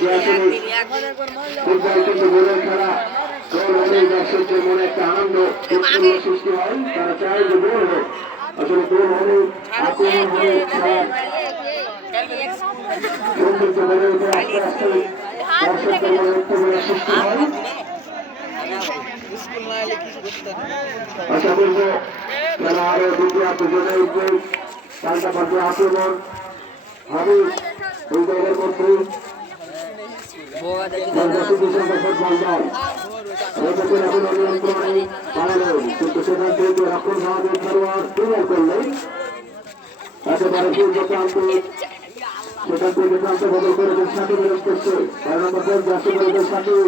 যে আসলে ফুটবল কিন্তু গোলের খেলা গোল হলেই দর্শকদের মনে একটা আনন্দ উৎফুল্ল সৃষ্টি হয় তারা চায় যে গোল হোক আসলে গোল হলে আক্রমণ হলে খেলা সৌন্দর্য বেড়ে ওঠে আস্তে আস্তে দর্শকদের মনে উত্তেজনা সৃষ্টি হয় আশা করব খেলা আরও দ্বিতীয় জমে উঠবে পাল্টাপাল্টি আক্রমণ হবে দুই দলের মধ্যে কিন্তু সেখান থেকে রক্ষণ ভাবে খেলোয়াড় ক্লিয়ার করলেন একেবারে পূর্ব প্রান্তে সেখান থেকে প্রান্ত বদল করে দেন সাকিবের উদ্দেশ্যে কারণ আমাদের বলবে সাকিব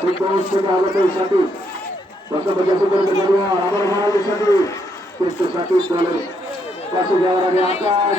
খুব বয়স থেকে আগত সাকিব পাশাপাশি কিন্তু সাকিব দলের কাছে যাওয়ার আগে আকাশ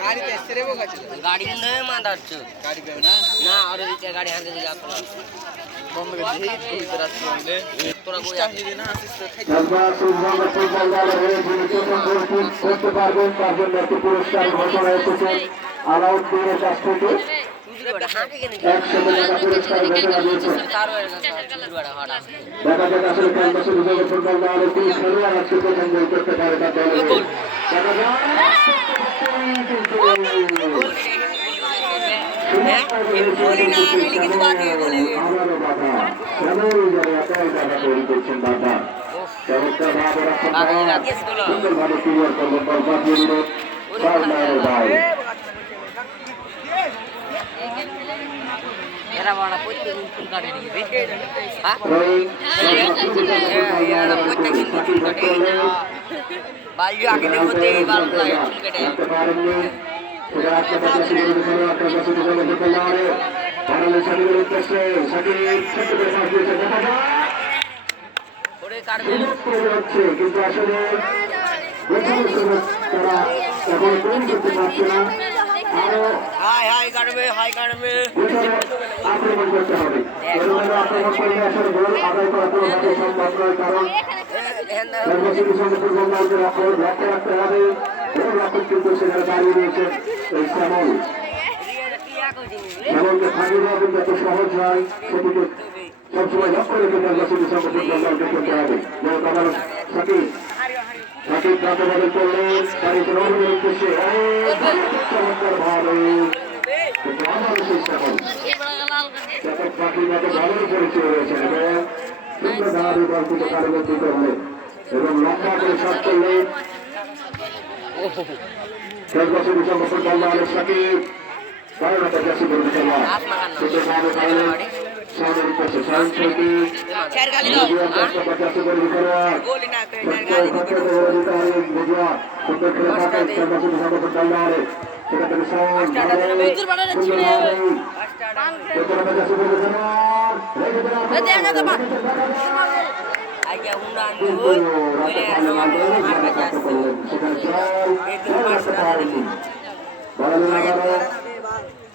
গাড়িতে এসছে রে গাড়ি কিন্তু মাদারছো গাড়ি পেবে না না আর দিতে গাড়ি হাতে দিকে আসলো বোম্বে যেই ভিতরে আসছে বন্ধে তোরা কই ইস্টা না আসিস তো খাই একবার সুন্দর ফুটবল হয়ে যিনি করতে পারবেন তার জন্য একটি পুরস্কার ঘোষণা এসেছে আলাউদ্দিনের কাছ থেকে তুই বড় হাঁকে কেন একশো টাকা পুরস্কার ঘোষণা দিয়েছে তার হয়ে গেছে তুই বড় হাড়া দেখা যাক আসলে ক্যাম্পাসে বিজয় ফুটবল দলের কোন খেলোয়াড় আজকে প্রথম গোল করতে পারে তার দলের হয়ে। দেখা যাক হ্যাঁ এই বলি না আমি লিখিত বাকি বলে আবারও বাধা কেমন যাবে একাই বাধা তৈরি করছেন বাধা চমৎকার ভাবে রক্ষণ বাকি রাখিয়েছিল সুন্দরভাবে ক্লিয়ার করবেন এরা বড় প্রত্যেক ফুল কাটে নিবি হ্যাঁ এরা প্রত্যেক কাটে আগে লাগে কেটে কিন্তু আসলে তারা এখন করতে পারছে না হাই হাই কাটবে হাই আক্রমণ করতে হবে আক্রমণ গোল আদায় করা সম্ভব নয় কারণ লক্ষ্য লক্ষ্য রাখতে হবে এবং লক্ষ্য কিন্তু সেখানে দাঁড়িয়ে রয়েছে এই শ্যামল শ্যামলকে ফাঁকিয়ে দেওয়া সহজ হয় সেটিকে সবসময় লক্ষ্য রেখে নির্বাচনী সংগঠন বন্ধকে হবে যেমন আমার সাকিব সাকিব প্রান্ত করলেন তারই উদ্দেশ্যে এবং লম্বা করে শট করলেন শেষ বছর দলের সাকিব কারণ একটা জাসি করে দিতে পারে ছয়টি চার গালি দাও হ্যাঁ জাসি করে দিতে পারে গোলি না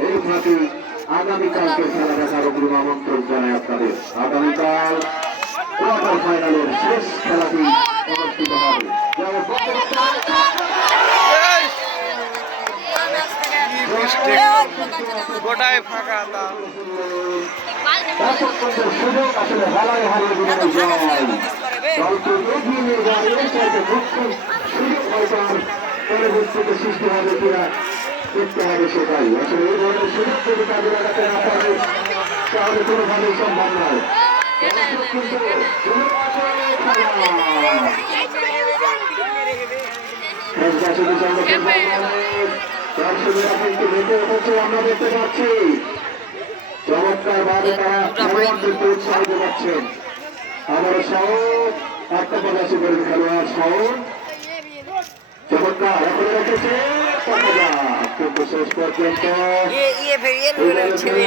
এই ফাঁকি আগামীকালকে খেলা দেখার অগ্রিম আমন্ত্রণ জানাই আপনাদের। আগামীকাল কোয়ার্টার ফাইনালের শেষ খেলাটি অনুষ্ঠিত হবে। গোটায় ফাঁকা তা। সুযোগ আসলে হারায় হারিয়ে দিলেন জয় দলকে এগিয়ে নিয়ে যাওয়ার এই মুখ্য সুযোগ হয়তো পরবর্তীতে সৃষ্টি হবে কিনা। দেখতে হবে সেটাই আসলে এই ধরনের সুযোগ যদি কাজে লাগাতে না পারে তাহলে কোনোভাবেই সম্ভব নয় কিন্তু কিন্তু আমরা দেখতে পাচ্ছি চমৎকার ভাবে তারা খেলোয়াড়দেরকে উৎসাহ পাচ্ছেন আবার সহজ আত্মপ্রকাশী করেন খেলোয়াড় সহজ চমৎকার, এখন রেখেছে টাকা কিন্তু শেষ পর্যন্ত ইয়ে ইয়ে ফের ইয়ে নুরে ছেড়ে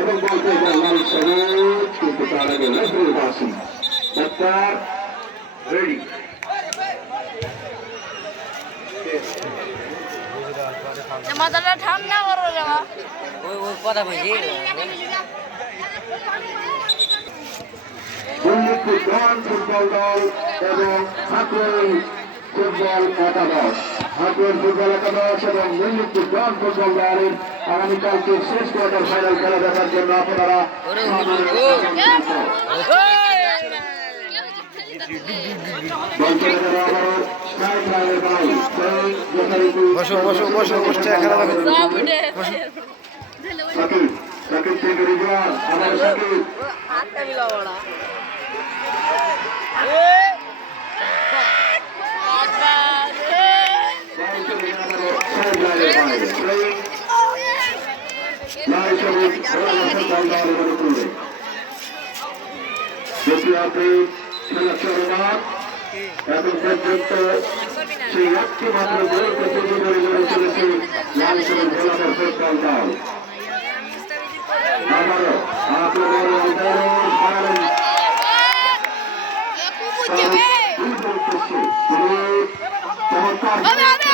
এবং বলতে লাল সবুজ কিন্তু তার আগে লেফটের বাসি ডাক্তার রেডি মাথাটা ঠান্ডা করো যাওয়া ওই ওই কথা বলছি দুর্নীতি দল ফুটবল দল এবং হাতুয়ারি ফুটবল একাদশ। হাতুয়ারি ফুটবল একাদশ এবং দুর্নীতি দল ফুটবল দলের আগামীকালকে শেষ কোয়ার্টার ফাইনাল খেলা দেখার জন্য আপনারা বসো বসো বসো বসছে খেলা দেখো সাকিব সাকিব থেকে রিজওয়ান আবার সাকিব। হাতটা মিলাবো না এখন পর্যন্ত সেই একটি মাত্র গোলকে তৈরি করে গড়ে চলেছে লাল সবুজ গোলাপের ফুটবল দল আবারও হারালেন চমৎকার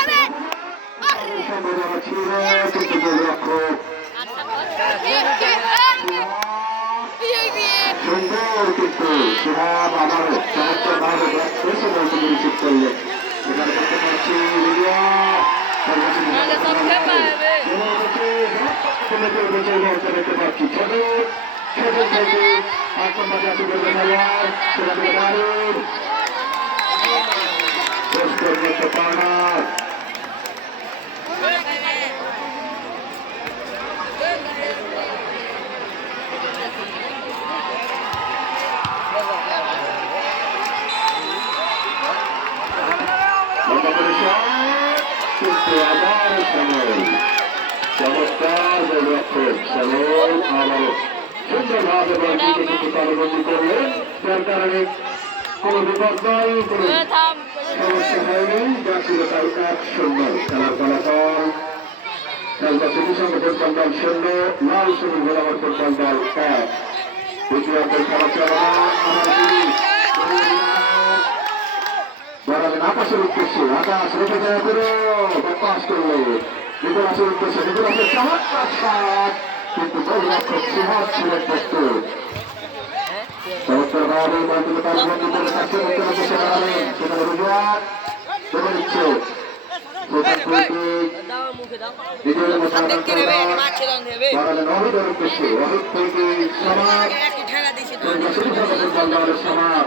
সম্ভাবনা ছিল কিন্তু গোলরক্ষক সুন্দর কিন্তু সুহাব আবারও চমৎকার ভাবে এসে বলতে নিশ্চিত করলেন এখানে দেখতে পাচ্ছি রিয়া দেখতে পাচ্ছি ছোট ছোট থেকে আক্রমণ যাচ্ছে বলতে খেলোয়াড় সেটা থেকে দারুণ শট, কিন্তু আবার সময় চমৎকার গোলরক্ষক সময় আবারও সুন্দরভাবে বলটিকে কিন্তু তালবন্দি করলেন যার কারণে কোনো বিপদ নয় কোনো সমস্যা হয়নি যা ছিল তার এক শূন্য খেলার ফলাফল খেলটা সঙ্গে ফুটবল দল শূন্য লাল সবুজ গোলাবার ফুটবল দল এক দ্বিতীয়ার্ধের খেলা চলমান আমার আকাশের উদ্দেশ্যে আকাশ রেখে দেওয়া করে পাস করল নিকোলাসের উদ্দেশ্যে নিকোলাসের চমৎকার শট কিন্তু গোলরক্ষক সুহাস ছিলেন প্রস্তুত চমৎকার ভাবে তার কাছে সেখানে সমাজ।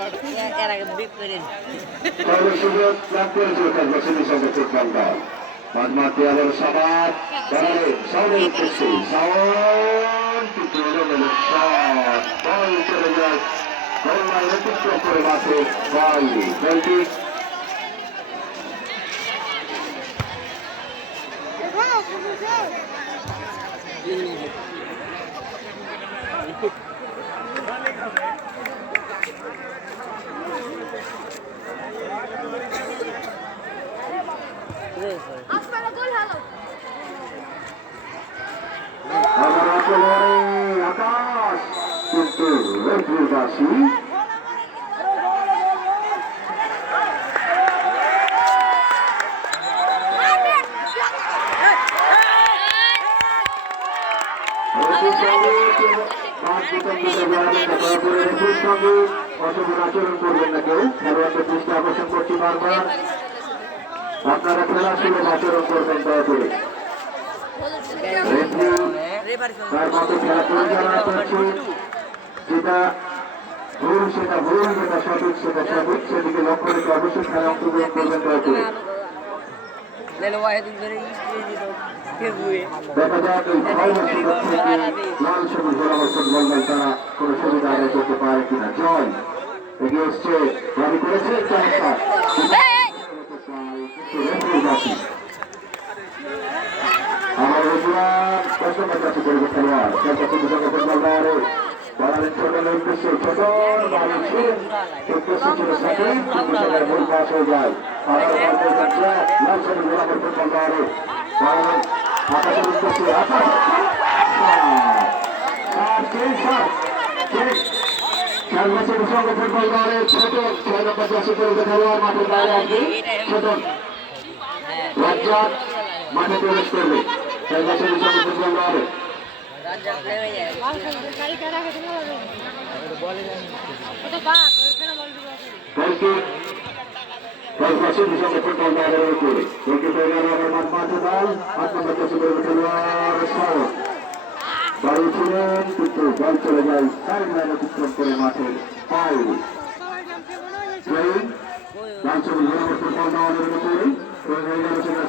এর আগে বিপ করে মাঝমাঠে আবার সাবাদ দাঁড়ালে সাউনের উদ্দেশ্যে সাউন কিন্তু এলোমেলো শট বল গোল্লায় অতিক্রম করে মাঠে বাইরে গোলটি আপনারা গোল হলো আমার একেবারে আকাশ কিন্তু রৌদ্রবাসী আচরণ করবেন না কেউ। খেলোয়াড়দের দৃষ্টি আকর্ষণ করছি বারবার। আপনারা খেলার সময় আচরণ করবেন দয়া করে। তার মতো খেলা পরিচালনা করছে। যেটা ভুল, সেটা ভুল, যেটা সঠিক, সেটা সঠিক। সেদিকে লক্ষ্য রেখে অবশ্যই খেলা অংশগ্রহণ করবেন দয়া করে। কে বুয়ে লাল সবুজ বরাবর ফুটবল তারা কোনো সুবিধা আদায় করতে পারে কিনা ছোট আকাশের উদ্দেশ্যে আকাশ আর সেই সাত ঠিক চার বছর সঙ্গে ফুটবল দলের ছোট ছয় নম্বর কাছে করবে খেলোয়াড় মাঠের বাইরে আসবে ছোট রাজ্জাক কালকে তৈরি হবে মাঠ মাঠে দল আট নম্বর কাছে করবে খেলোয়াড় সহ বাড়ি ছিলেন কিন্তু বল চলে যায় সাইড লাইন অতিক্রম করে মাঠে বাইরে ট্রেন লালচবি ঘোরাবার ফুটবল দলের উপরে ট্রেন হয়ে গেল সেটা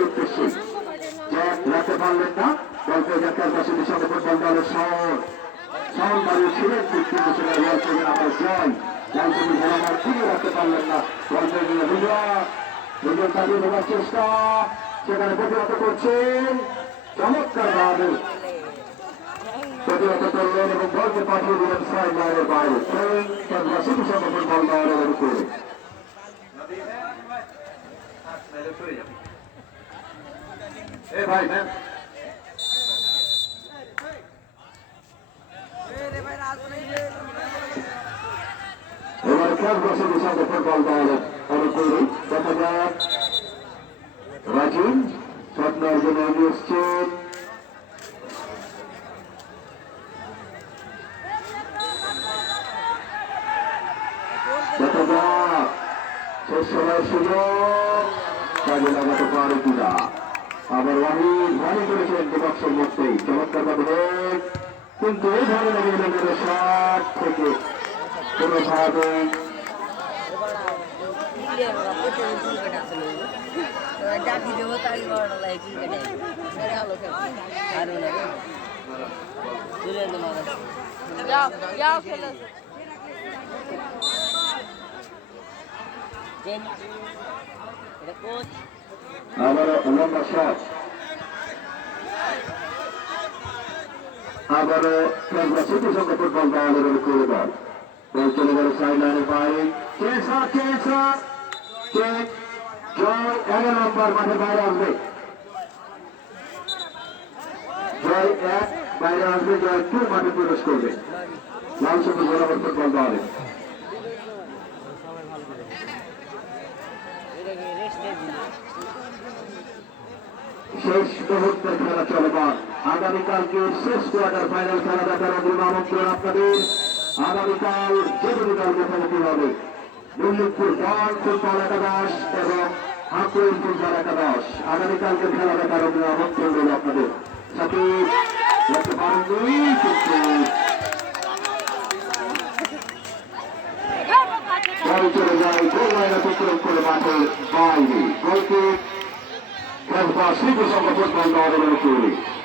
উদ্দেশ্যে জ্যাক রাখতে পারলেন না পেয়ে যাত্রার পাশে সঙ্গে ফুটবল দলের সাউন্ড বাড়িয়ে ছিলেন কিন্তু সেটা বল পেয়ে আবার জয় লালচবি ঘোরাবার ফিরে রাখতে পারলেন না বল পেয়ে গিয়ে হুজুর হুজুর চালিয়ে দেওয়ার চেষ্টা সেখানে প্রতিহত করছেন চমৎকার ভাবে প্রতিহত করলেন এবং বলকে পাঠিয়ে দিলেন লাইনের বাইরে ট্রেন খেলবা শুধু সঙ্গে ফুটবল দলের উপরে এ ভাই ম্যাম এবার শুধু সঙ্গে ফুটবল দলের অনুকূলে দেখা যাক। রাজীব, স্বপ্নের জন্য এগিয়ে এসছেন দেখা আবার ওয়াহিদ ভারী করেছেন দুবক্সের মধ্যেই। চমৎকার ভাবে কিন্তু এই ধরনের ইলেভেনের শট থেকে ডাকি দেবো তাই বড় লাগে ক্রিকেটে সেরে আলো আর না তুলে দেবো যাও যাও খেলো এটা কোচ আবারও লম্বা শট আবারও খেলবা সিটি সঙ্গে ফুটবল দলের করে দল? বল চলে গেল সাইড লাইনের বাইরে চেসা চেসা চেক জয় এগারো নম্বর মাঠে বাইরে আসবে। জয় এক, বাইরে আসবে, জয় টু মাঠে প্রবেশ করবে। লাল সবুজ বরাবর ফুটবল দলে। এটাকে রেস্ট দিয়ে দিল শেষ মুহূর্তের খেলা চলমান। আগামীকালকে শেষ কোয়ার্টার ফাইনাল খেলা দেখার অগ্রিম আমন্ত্রণ আপনাদের, আগামীকাল যে দুটি দল মুখোমুখি হবে। মল্লিকপুর দল ফুটবল একাদশ এবং হাকুর ফুটবল একাদশ আগামীকালকে খেলা দেখার অগ্রিম আমন্ত্রণ রইল আপনাদের। সাথে দেখতে পারেননি বল শিল্প সংগঠন বন্ধ অবদানকে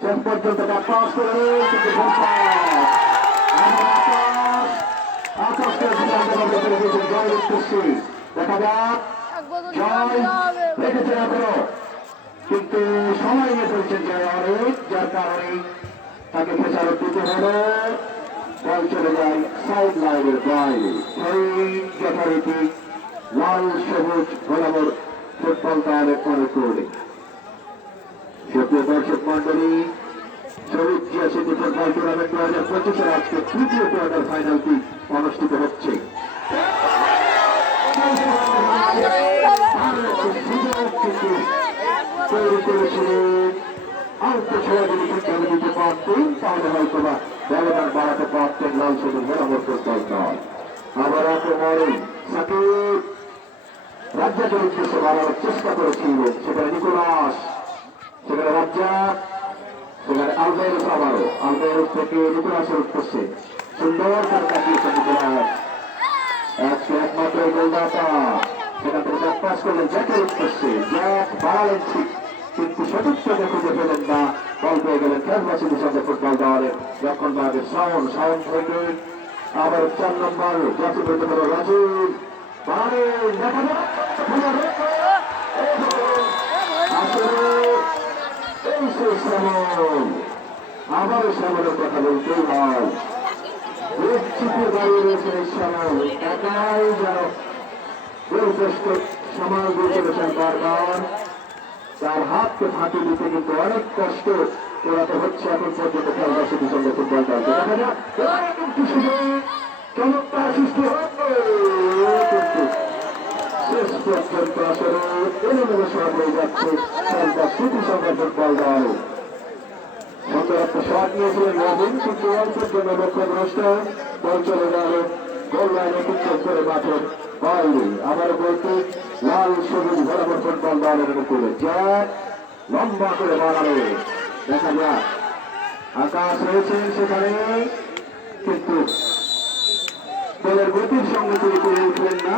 শেষ পর্যন্ত পাস করে কিন্তু আকাশকে দিয়েছেন জয় উঠতেছি দেখা যাক। জয় হবে। রেখেছেন এখনও। কিন্তু সময় নিয়ে ফেলছেন জয় অনেক যার কারণে তাকে ফেসারত দিতে হলো বল চলে যায় সাইড লাইনের বাইরে। সেই যথারীতি লাল সবুজ বরাবর ফুটবল তাহলে মনে করবে সুপ্রিয় দর্শক মন্ডলী Shahid Zia city football tournament দু হাজার পঁচিশের আজকে তৃতীয় কোয়ার্টার ফাইনালটি অনুষ্ঠিত হচ্ছে। সবুজ চেষ্টা করেছিলেন সেখানে নিকোলাস। সেখানে রাজ্জাক সেখানে আলবেরুস আবারও আলবেরুস থেকে নিকোলাসের উদ্দেশ্যে সুন্দর করে কাটিয়েছেন একমাত্র গোলদাতা। সেখান থেকে ব্যাক পাস করলেন জ্যাকের উদ্দেশ্যে জ্যাক বাড়ালেন ঠিক কিন্তু সঠিকভাবে খুঁজে পেলেন না। বল পেয়ে গেলেন খেলবাসীদের সঙ্গে ফুটবল দেওয়ালে। যখন বাদের শাওন শাওন থেকে আবার চার নম্বর জাতি পেতে পারো রাজীব। বাড়ালেন দেখা যাক। আসলে এই সেই শ্রমণ আবার শ্রমণের কথা বলতেই হয় নিশ্চিতে দাঁড়িয়ে রয়েছে এই শ্রমণ একাই যেন দুর্দষ্ট সমাজ চলেছেন বারবার তার হাতকে ফাঁকি চমৎকার শেষ পর্যন্ত আসলে এলোমেলো সব হয়ে যাচ্ছে খেলবার শুধু সঙ্গে ফুটবল দল সুন্দর একটা শট নিয়েছিলেন রবিন কিন্তু অল্পের জন্য লক্ষ্যভ্রষ্ট বল চলে গেল গোল লাইন অতিক্রম করে মাঠের বাইরে আবার বলতে লাল সবুজ বরাবর ফুটবল দলের উপরে জ্যাক লম্বা করে বাড়ানো দেখা যাক আকাশ রয়েছেন সেখানে কিন্তু বলের গতির সঙ্গে তিনি উঠলেন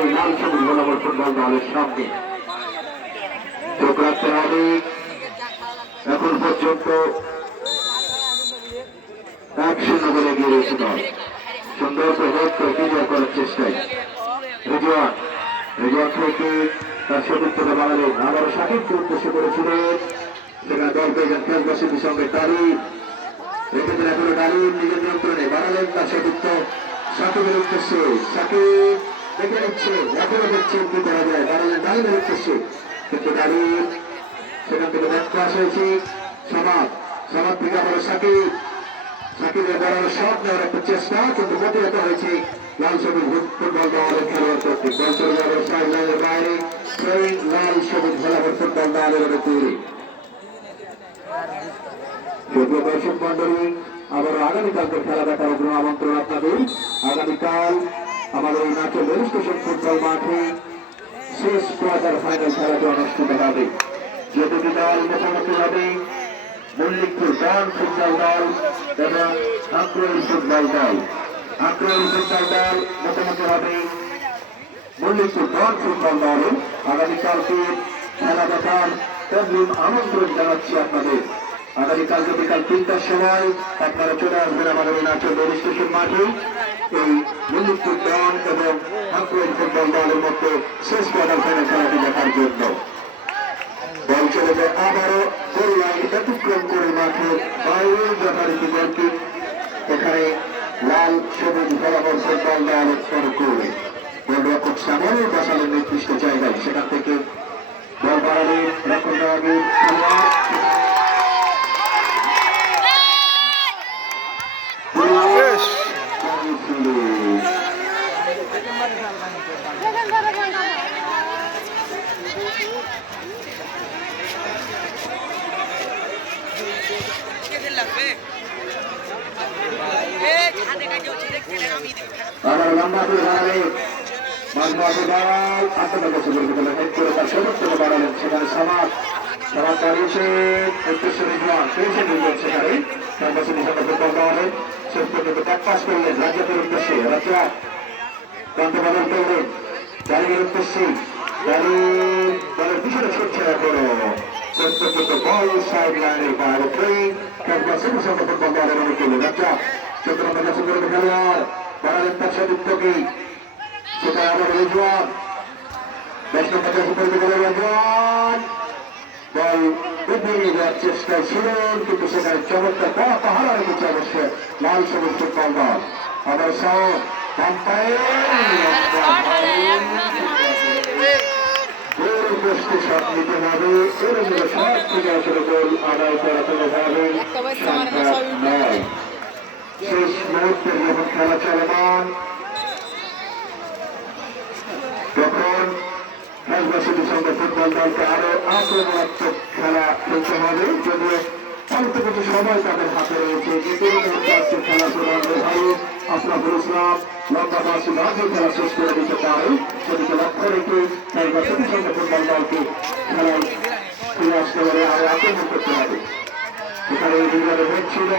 এই লাল সবুজ বরাবর ফুটবল এখন পর্যন্ত এক শূন্য বলে এগিয়ে রয়েছে দল। সুন্দর প্রভাব ক্লিয়ার করার চেষ্টায়। রেজওয়ান রেজওয়ান থেকে তার সতীর্থকে বাড়ালেন আবারও সাকিবকে উদ্দেশ্য করেছিলেন। সেখানে দল পেয়েছেন খেলবাসীদের সঙ্গে তারিফ রেখেছেন এখনও ডালিম নিজের নিয়ন্ত্রণে। বাড়ালেন তার সতীর্থ সাকিবের উদ্দেশ্যে। সাকিব দেখে নিচ্ছে এখনও দেখছেন কি করা যায়। বাড়ালেন ডালিমের উদ্দেশ্যে কিন্তু ডালিম সেখান থেকে ব্যাখ্যা হয়েছে। সমাজ সমাজ থেকে আবার সাকিব। সাকিবের বড় শট নেওয়ার একটা চেষ্টা, কিন্তু প্রতিহত হয়েছে লাল সবুজ ফুটবল দলের খেলোয়াড় কর্তৃক। বল আবার আগামীকালকে খেলা দেখার অগ্র আমন্ত্রণ আপনাদের। আগামীকাল আমাদের এই নাচের রেল স্টেশন ফুটবল মাঠে শেষ কোয়ার্টার ফাইনাল খেলাটি অনুষ্ঠিত হবে যে দুটি দল মোটামুটি হবে মল্লিকপুর ডন ফুটবল দল এবং আক্রোল ফুটবল দল। আক্রোল ফুটবল দল মোটামুটি হবে মল্লিকপুর ডন ফুটবল দল। আগামীকালকে খেলা দেখার তবলিম আমন্ত্রণ জানাচ্ছি আপনাদের। আগামীকালকে বিকাল তিনটার সময় আপনারা চলে আসবেন আমাদের নাচের রেল স্টেশন মাঠে। এই এবং ফুটবল দলের মধ্যে শেষ কোয়ার্টার ফাইনাল খেলাটি দেখার জন্য চলে যায় আবারও করে মাঠে এখানে লাল সবুজ বরাবর ফুটবল দেওয়ার উত্তর করবে গোলরক্ষক সামনে বসালেন নির্দিষ্ট জায়গায় সেখান থেকে বল বাড়ালে রক্ষণ দেওয়াবে বেশ আবার লম্বা করে বাড়ালে মাঝমাঠে দাঁড়াল আত্মনগর সুযোগ দিলেন হেড করে তার সর্বোত্তম বাড়ালেন সেখানে সমাজ সমাজ দাঁড়িয়েছে উদ্দেশ্য রিজওয়ান পেয়েছে দুজন সেখানে তার। কাছে নিশাটা ফুটবল দেওয়ালেন শেষ পর্যন্ত ব্যাক পাস করলেন রাজ্যের উদ্দেশ্যে রাজ্জাক প্রান্ত বদল করলেন জারিগের উদ্দেশ্যে জারি দলের পিছনে ছুটছে এখনও। শেষ পর্যন্ত বল সাইড লাইনের বাইরে ফ্রি ক্যাম্পাস শুরু সঙ্গে ফুটবল দেওয়ালেন অনুকূল রাজ্জাক চোদ্দ নম্বর কাছে করে খেলোয়াড় বাড়ালেন তার সদুত্তকে সেখানে আবার রেজওয়ান দশ নম্বর কাছে করে গেল রেজওয়ান বল উদ্ভিয়ে যাওয়ার চেষ্টায় ছিলেন কিন্তু সেখানে চমৎকার পথ পাহারা রেখেছে অবশ্য লাল সবুজ ফুটবল দল আবার সহ গোল পোস্টে শট নিতে হবে এরকম শট থেকে আসলে গোল আদায় করা কোনোভাবে সম্ভব নয় শেষ মুহূর্তে যখন খেলা চলমান তখন হাসবাসীদের সঙ্গে ফুটবল দলকে আরও আক্রমণাত্মক খেলা খেলতে হবে, যদিও অল্প কিছু সময় তাদের হাতে রয়েছে। আজকে খেলা চূড়ান্ত ভালো আশরাফুল ইসলাম, লম্বা বাসি বাজে খেলা শেষ করে দিতে পারে। সেদিকে লক্ষ্য রেখে হাসবাসীদের সঙ্গে ফুটবল দলকে খেলায় ফিরে আসতে পারে আরও আক্রমণ করতে হবে সেখানে ইংল্যান্ডের হেড ছিল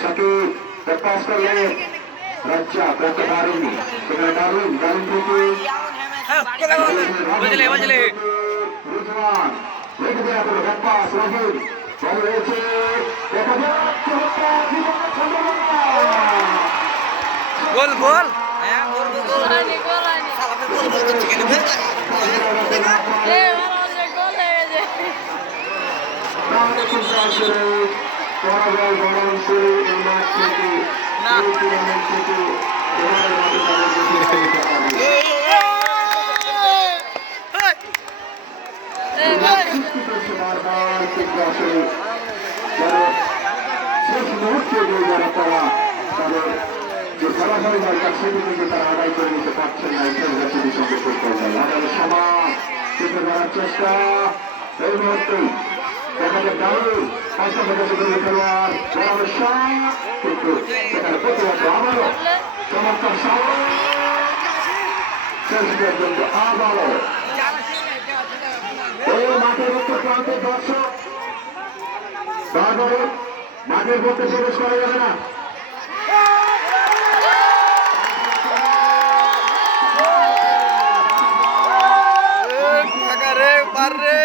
সাকিব পাস করলেন রাজ্জা করতে পারেনি সেখানে দারুণ দারুণ থেকে রিজওয়ান রেখে দেওয়া পাস রাহিম। বল রয়েছে। গোল গোল। গোল। গোল এ গোল হয়ে গেছে। শুরু এই থেকে হবে। শেষ মুহূর্তে যারা তারা তাদের যে ফলাফল দরকার সেটি কিন্তু তারা আদায় করে নিতে পারছেন না এই খেলগাছির সঙ্গে ফুটবল দল আমাদের সমাজ চেষ্টা এই মুহূর্তে যায় দারুণ শুধু খেলোয়াড় কিন্তু সেখানে প্রতিবাদ আবারও চমৎকার সামনে শেষ পর্যন্ত আবারও এই মাঠের উত্তর প্রান্তে দর্শক মাঠের মধ্যে প্রবেশ করা যাবে না ফাঁকা রে পার রে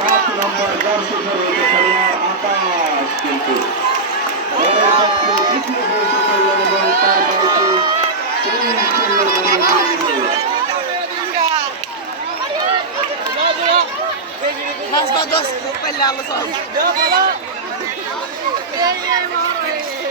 সাত নম্বর দর্শক রয়েছে খেলোয়াড় আকাশ কিন্তু দলের পক্ষে তৃতীয় গোলটি করলেন এবং তার দলকে তেইশ শূন্য গোলে এগিয়ে নিল। মাঝমাঠে বল। এই শুধু, এই শুধু।